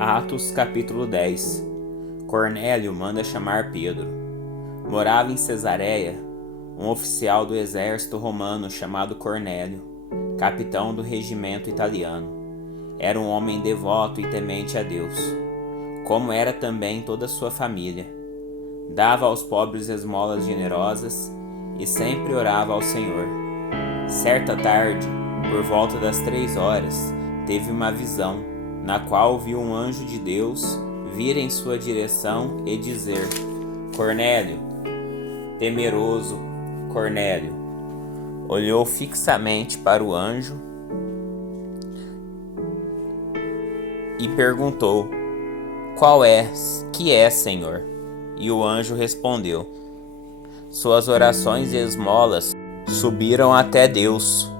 Atos capítulo 10. Cornélio manda chamar Pedro. Morava em Cesareia um oficial do exército romano chamado Cornélio, capitão do regimento italiano. Era um homem devoto e temente a Deus, como era também toda a sua família. Dava aos pobres esmolas generosas e sempre orava ao Senhor. Certa tarde, por volta das 3 horas, teve uma visão, na qual viu um anjo de Deus vir em sua direção e dizer: Cornélio. Temeroso, Cornélio olhou fixamente para o anjo e perguntou: Que é, Senhor? E o anjo respondeu: Suas orações e esmolas subiram até Deus,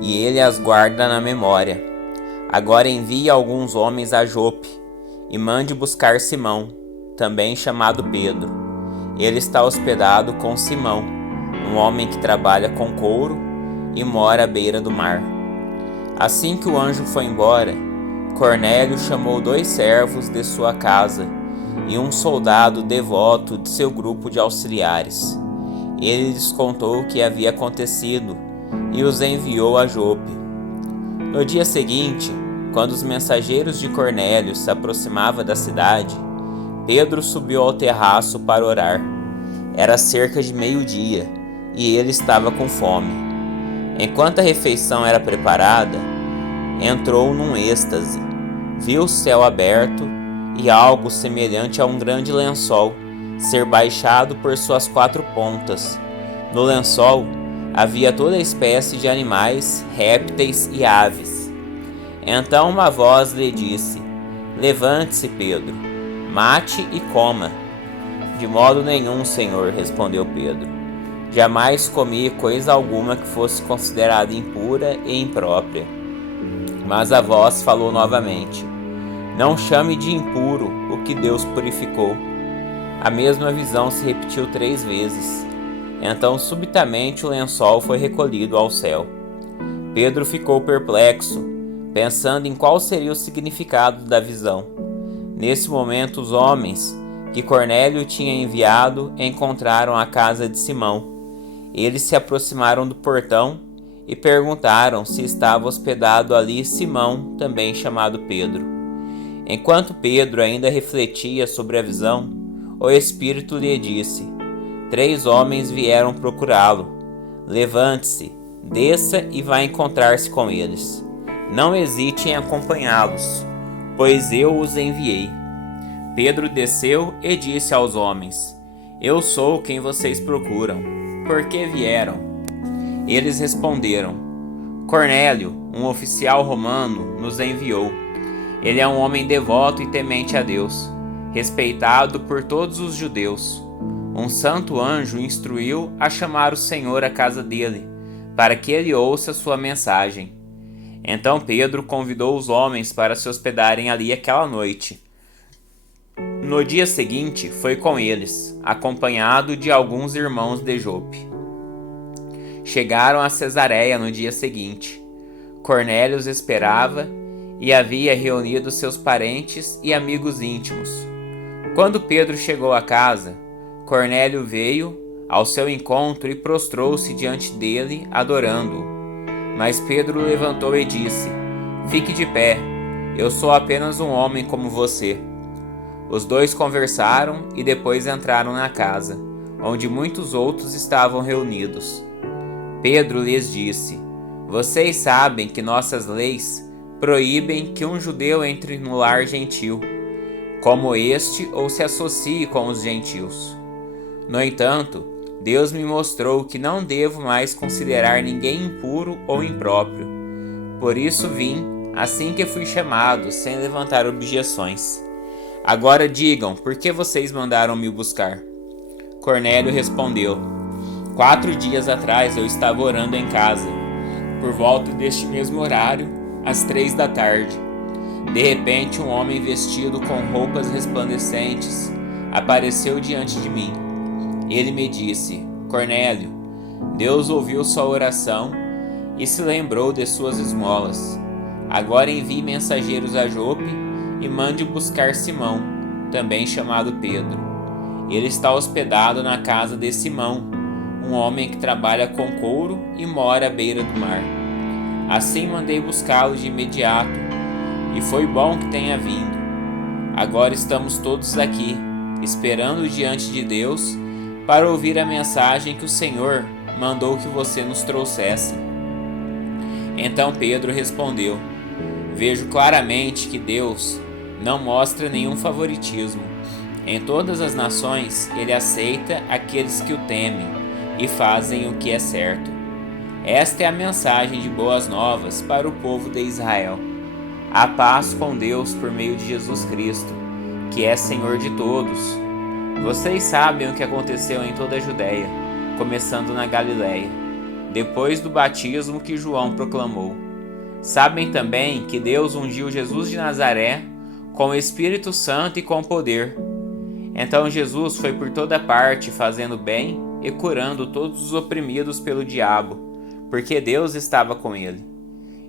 e ele as guarda na memória. Agora envie alguns homens a Jope e mande buscar Simão, também chamado Pedro. Ele está hospedado com Simão, um homem que trabalha com couro e mora à beira do mar. Assim que o anjo foi embora, Cornélio chamou 2 servos de sua casa e um soldado devoto de seu grupo de auxiliares. Ele lhes contou o que havia acontecido e os enviou a Jope. No dia seguinte, quando os mensageiros de Cornélio se aproximavam da cidade, Pedro subiu ao terraço para orar. Era cerca de 12:00 e ele estava com fome. Enquanto a refeição era preparada, entrou num êxtase. Viu o céu aberto e algo semelhante a um grande lençol ser baixado por suas 4 pontas. No lençol havia toda espécie de animais, répteis e aves. Então uma voz lhe disse: Levante-se, Pedro, mate e coma. De modo nenhum, Senhor, respondeu Pedro. Jamais comi coisa alguma que fosse considerada impura e imprópria. Mas a voz falou novamente: Não chame de impuro o que Deus purificou. A mesma visão se repetiu 3 vezes. Então subitamente o lençol foi recolhido ao céu. Pedro ficou perplexo, pensando em qual seria o significado da visão. Nesse momento, os homens que Cornélio tinha enviado encontraram a casa de Simão. Eles se aproximaram do portão e perguntaram se estava hospedado ali Simão, também chamado Pedro. Enquanto Pedro ainda refletia sobre a visão, o Espírito lhe disse: 3 homens vieram procurá-lo. Levante-se, desça e vá encontrar-se com eles. Não hesite em acompanhá-los, pois eu os enviei. Pedro desceu e disse aos homens: Eu sou quem vocês procuram. Por que vieram? Eles responderam: Cornélio, um oficial romano, nos enviou. Ele é um homem devoto e temente a Deus, respeitado por todos os judeus. Um santo anjo instruiu a chamar o Senhor à casa dele, para que ele ouça sua mensagem. Então Pedro convidou os homens para se hospedarem ali aquela noite. No dia seguinte foi com eles, acompanhado de alguns irmãos de Jope. Chegaram a Cesareia no dia seguinte. Cornélio os esperava e havia reunido seus parentes e amigos íntimos. Quando Pedro chegou à casa, Cornélio veio ao seu encontro e prostrou-se diante dele, adorando-o. Mas Pedro levantou e disse: Fique de pé, eu sou apenas um homem como você. Os 2 conversaram e depois entraram na casa, onde muitos outros estavam reunidos. Pedro lhes disse: Vocês sabem que nossas leis proíbem que um judeu entre no lar gentil, como este, ou se associe com os gentios. No entanto, Deus me mostrou que não devo mais considerar ninguém impuro ou impróprio. Por isso vim, assim que fui chamado, sem levantar objeções. Agora digam, por que vocês mandaram me buscar? Cornélio respondeu: 4 dias atrás eu estava orando em casa, por volta deste mesmo horário, às 3 da tarde. De repente, um homem vestido com roupas resplandecentes apareceu diante de mim. Ele me disse: Cornélio, Deus ouviu sua oração e se lembrou de suas esmolas. Agora envie mensageiros a Jope e mande buscar Simão, também chamado Pedro. Ele está hospedado na casa de Simão, um homem que trabalha com couro e mora à beira do mar. Assim mandei buscá-lo de imediato, e foi bom que tenha vindo. Agora estamos todos aqui, esperando diante de Deus, para ouvir a mensagem que o Senhor mandou que você nos trouxesse. Então Pedro respondeu: Vejo claramente que Deus não mostra nenhum favoritismo. Em todas as nações, ele aceita aqueles que o temem e fazem o que é certo. Esta é a mensagem de boas novas para o povo de Israel. A paz com Deus por meio de Jesus Cristo, que é Senhor de todos. Vocês sabem o que aconteceu em toda a Judéia, começando na Galiléia, depois do batismo que João proclamou. Sabem também que Deus ungiu Jesus de Nazaré com o Espírito Santo e com poder. Então Jesus foi por toda parte fazendo bem e curando todos os oprimidos pelo diabo, porque Deus estava com ele.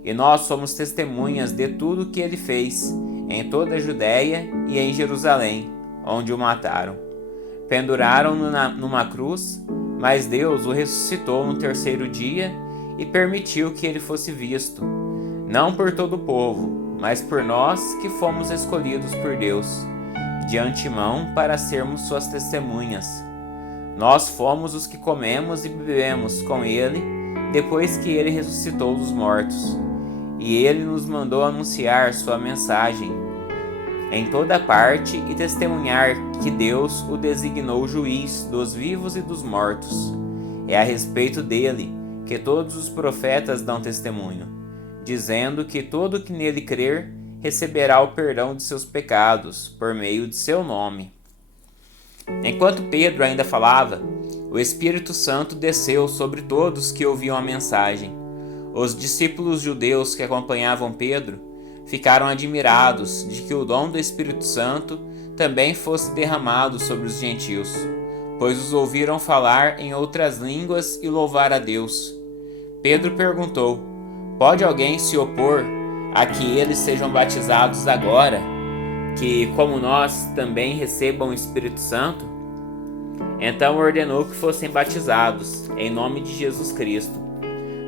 E nós somos testemunhas de tudo o que ele fez em toda a Judéia e em Jerusalém, onde o mataram. Penduraram-no numa cruz, mas Deus o ressuscitou no terceiro dia e permitiu que ele fosse visto, não por todo o povo, mas por nós que fomos escolhidos por Deus, de antemão para sermos suas testemunhas. Nós fomos os que comemos e bebemos com ele depois que ele ressuscitou dos mortos, e ele nos mandou anunciar sua mensagem em toda parte e testemunhar que Deus o designou juiz dos vivos e dos mortos. É a respeito dele que todos os profetas dão testemunho, dizendo que todo que nele crer receberá o perdão de seus pecados por meio de seu nome. Enquanto Pedro ainda falava, o Espírito Santo desceu sobre todos que ouviam a mensagem. Os discípulos judeus que acompanhavam Pedro ficaram admirados de que o dom do Espírito Santo também fosse derramado sobre os gentios, pois os ouviram falar em outras línguas e louvar a Deus. Pedro perguntou: Pode alguém se opor a que eles sejam batizados agora, que, como nós, também recebam o Espírito Santo? Então ordenou que fossem batizados, em nome de Jesus Cristo.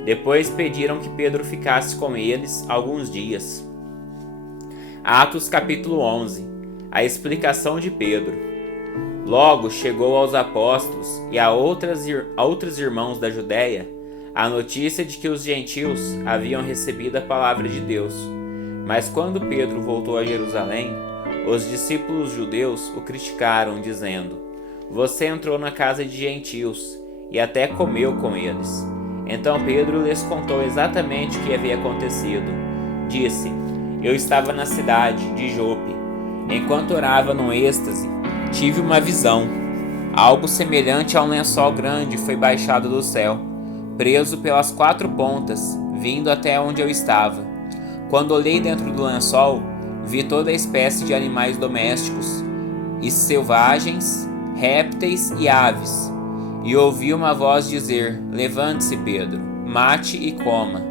Depois pediram que Pedro ficasse com eles alguns dias. Atos capítulo 11. A explicação de Pedro. Logo chegou aos apóstolos e a outros irmãos da Judéia a notícia de que os gentios haviam recebido a palavra de Deus. Mas quando Pedro voltou a Jerusalém, os discípulos judeus o criticaram, dizendo: Você entrou na casa de gentios e até comeu com eles. Então Pedro lhes contou exatamente o que havia acontecido. Disse: Eu estava na cidade de Jope. Enquanto orava num êxtase, tive uma visão. Algo semelhante a um lençol grande foi baixado do céu, preso pelas 4 pontas, vindo até onde eu estava. Quando olhei dentro do lençol, vi toda a espécie de animais domésticos e selvagens, répteis e aves. E ouvi uma voz dizer: Levante-se, Pedro, mate e coma.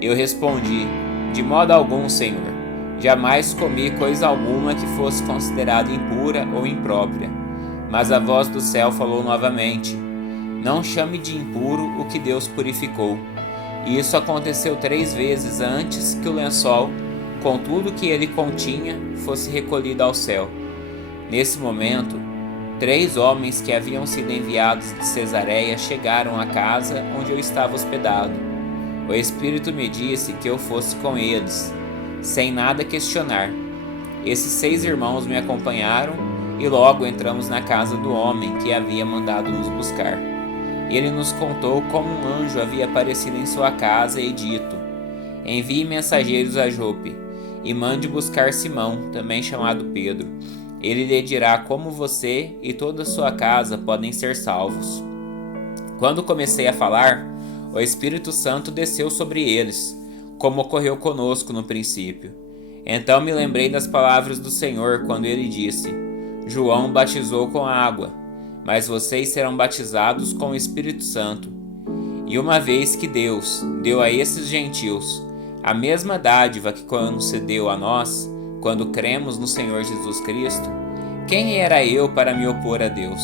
Eu respondi: De modo algum, Senhor. Jamais comi coisa alguma que fosse considerada impura ou imprópria. Mas a voz do céu falou novamente: Não chame de impuro o que Deus purificou. E isso aconteceu 3 vezes antes que o lençol, com tudo que ele continha, fosse recolhido ao céu. Nesse momento, 3 homens que haviam sido enviados de Cesareia chegaram à casa onde eu estava hospedado. O Espírito me disse que eu fosse com eles, sem nada questionar. Esses 6 irmãos me acompanharam e logo entramos na casa do homem que havia mandado nos buscar. Ele nos contou como um anjo havia aparecido em sua casa e dito: Envie mensageiros a Jope e mande buscar Simão, também chamado Pedro. Ele lhe dirá como você e toda a sua casa podem ser salvos. Quando comecei a falar, o Espírito Santo desceu sobre eles, como ocorreu conosco no princípio. Então me lembrei das palavras do Senhor quando ele disse: João batizou com água, mas vocês serão batizados com o Espírito Santo. E uma vez que Deus deu a esses gentios a mesma dádiva que concedeu a nós, quando cremos no Senhor Jesus Cristo, quem era eu para me opor a Deus?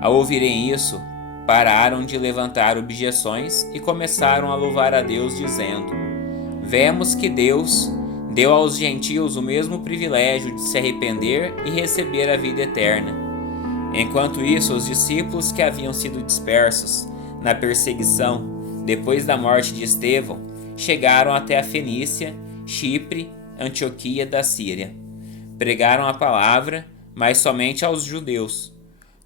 Ao ouvirem isso, pararam de levantar objeções e começaram a louvar a Deus, dizendo: Vemos que Deus deu aos gentios o mesmo privilégio de se arrepender e receber a vida eterna. Enquanto isso, os discípulos que haviam sido dispersos na perseguição depois da morte de Estevão chegaram até a Fenícia, Chipre, Antioquia da Síria. Pregaram a palavra, mas somente aos judeus.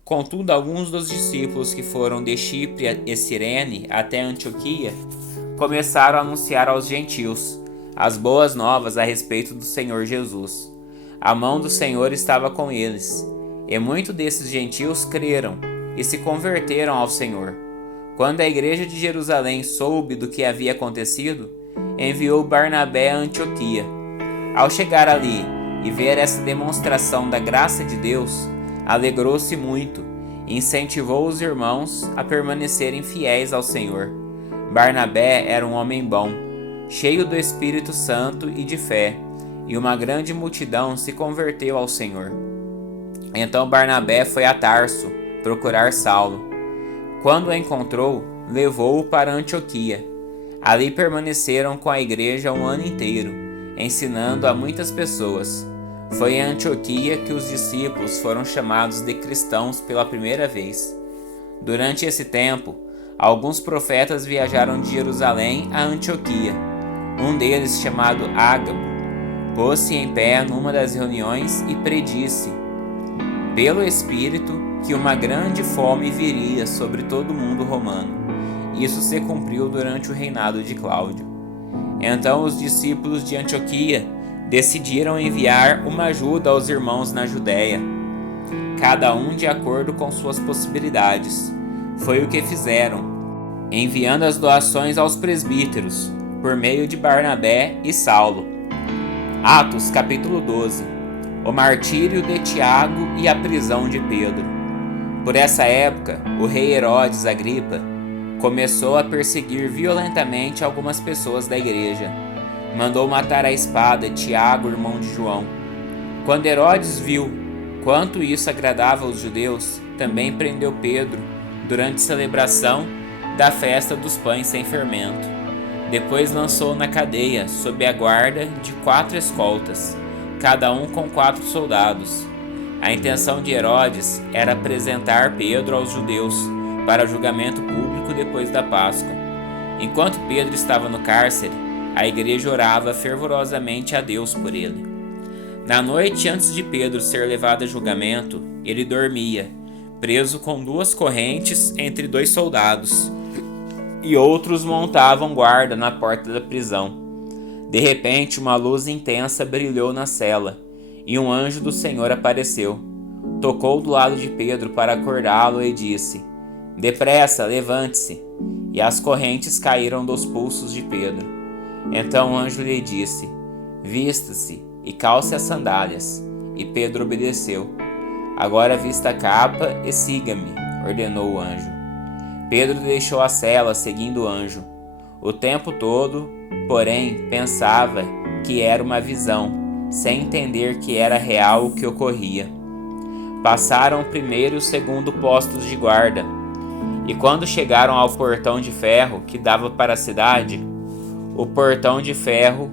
Contudo, alguns dos discípulos que foram de Chipre e Cirene até Antioquia começaram a anunciar aos gentios as boas novas a respeito do Senhor Jesus. A mão do Senhor estava com eles, e muitos desses gentios creram e se converteram ao Senhor. Quando a igreja de Jerusalém soube do que havia acontecido, enviou Barnabé a Antioquia. Ao chegar ali e ver essa demonstração da graça de Deus, alegrou-se muito e incentivou os irmãos a permanecerem fiéis ao Senhor. Barnabé era um homem bom, cheio do Espírito Santo e de fé, e uma grande multidão se converteu ao Senhor. Então Barnabé foi a Tarso procurar Saulo. Quando o encontrou, levou-o para Antioquia. Ali permaneceram com a igreja um ano inteiro, ensinando a muitas pessoas. Foi em Antioquia que os discípulos foram chamados de cristãos pela primeira vez. Durante esse tempo, alguns profetas viajaram de Jerusalém a Antioquia. Um deles, chamado Ágabo, pôs-se em pé numa das reuniões e predisse, pelo Espírito, que uma grande fome viria sobre todo o mundo romano. Isso se cumpriu durante o reinado de Cláudio. Então os discípulos de Antioquia decidiram enviar uma ajuda aos irmãos na Judéia, cada um de acordo com suas possibilidades. Foi o que fizeram, enviando as doações aos presbíteros, por meio de Barnabé e Saulo. Atos capítulo 12. O martírio de Tiago e a prisão de Pedro. Por essa época, o rei Herodes Agripa começou a perseguir violentamente algumas pessoas da igreja. Mandou matar à espada Tiago, irmão de João. Quando Herodes viu quanto isso agradava aos judeus, também prendeu Pedro durante a celebração da festa dos pães sem fermento. Depois lançou na cadeia sob a guarda de 4 escoltas, cada um com 4 soldados. A intenção de Herodes era apresentar Pedro aos judeus para julgamento público depois da Páscoa. Enquanto Pedro estava no cárcere, a igreja orava fervorosamente a Deus por ele. Na noite antes de Pedro ser levado a julgamento, ele dormia, preso com 2 correntes entre 2 soldados, e outros montavam guarda na porta da prisão. De repente, uma luz intensa brilhou na cela, e um anjo do Senhor apareceu. Tocou do lado de Pedro para acordá-lo e disse: Depressa, levante-se. E as correntes caíram dos pulsos de Pedro. Então o anjo lhe disse: Vista-se e calce as sandálias. E Pedro obedeceu. Agora vista a capa e siga-me, ordenou o anjo. Pedro deixou a cela seguindo o anjo. O tempo todo, porém, pensava que era uma visão, sem entender que era real o que ocorria. Passaram o primeiro e o segundo postos de guarda, e quando chegaram ao portão de ferro que dava para a cidade, o portão de ferro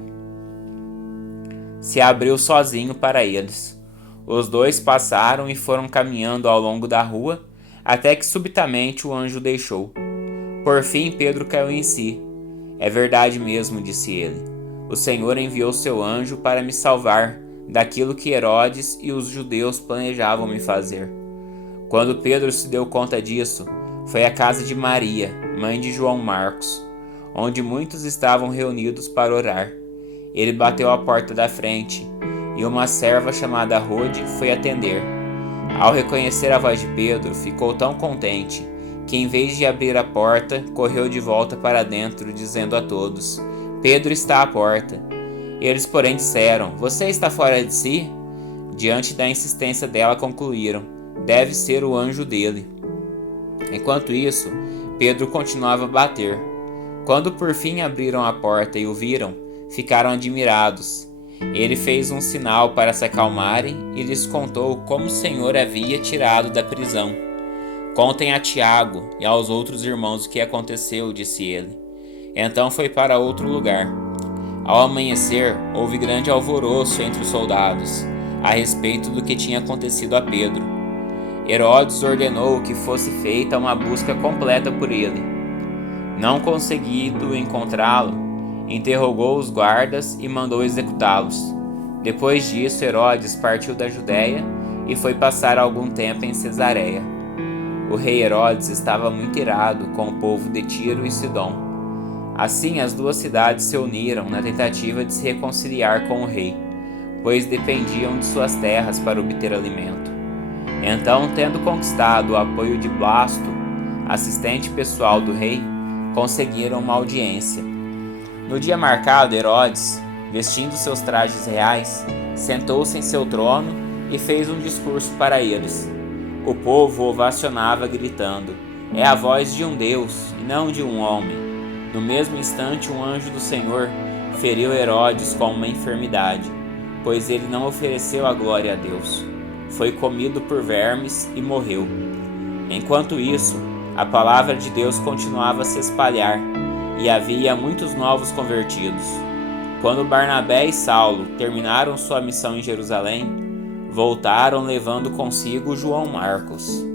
se abriu sozinho para eles. Os 2 passaram e foram caminhando ao longo da rua, até que subitamente o anjo deixou. Por fim Pedro caiu em si. É verdade mesmo, disse ele. O Senhor enviou seu anjo para me salvar daquilo que Herodes e os judeus planejavam me fazer. Quando Pedro se deu conta disso, foi à casa de Maria, mãe de João Marcos, onde muitos estavam reunidos para orar. Ele bateu à porta da frente, e uma serva chamada Rode foi atender. Ao reconhecer a voz de Pedro, ficou tão contente que, em vez de abrir a porta, correu de volta para dentro, dizendo a todos: Pedro está à porta. Eles, porém, disseram: Você está fora de si? Diante da insistência dela, concluíram: Deve ser o anjo dele. Enquanto isso, Pedro continuava a bater. Quando por fim abriram a porta e o viram, ficaram admirados. Ele fez um sinal para se acalmarem e lhes contou como o Senhor havia tirado da prisão. Contem a Tiago e aos outros irmãos o que aconteceu, disse ele. Então foi para outro lugar. Ao amanhecer, houve grande alvoroço entre os soldados, a respeito do que tinha acontecido a Pedro. Herodes ordenou que fosse feita uma busca completa por ele. Não conseguindo encontrá-lo, interrogou os guardas e mandou executá-los. Depois disso, Herodes partiu da Judéia e foi passar algum tempo em Cesareia. O rei Herodes estava muito irado com o povo de Tiro e Sidom. Assim, as duas cidades se uniram na tentativa de se reconciliar com o rei, pois dependiam de suas terras para obter alimento. Então, tendo conquistado o apoio de Blasto, assistente pessoal do rei, conseguiram uma audiência. No dia marcado, Herodes, vestindo seus trajes reais, sentou-se em seu trono e fez um discurso para eles. O povo ovacionava gritando: "É a voz de um Deus e não de um homem." No mesmo instante, um anjo do Senhor feriu Herodes com uma enfermidade, pois ele não ofereceu a glória a Deus. Foi comido por vermes e morreu. Enquanto isso, a palavra de Deus continuava a se espalhar, e havia muitos novos convertidos. Quando Barnabé e Saulo terminaram sua missão em Jerusalém, voltaram levando consigo João Marcos.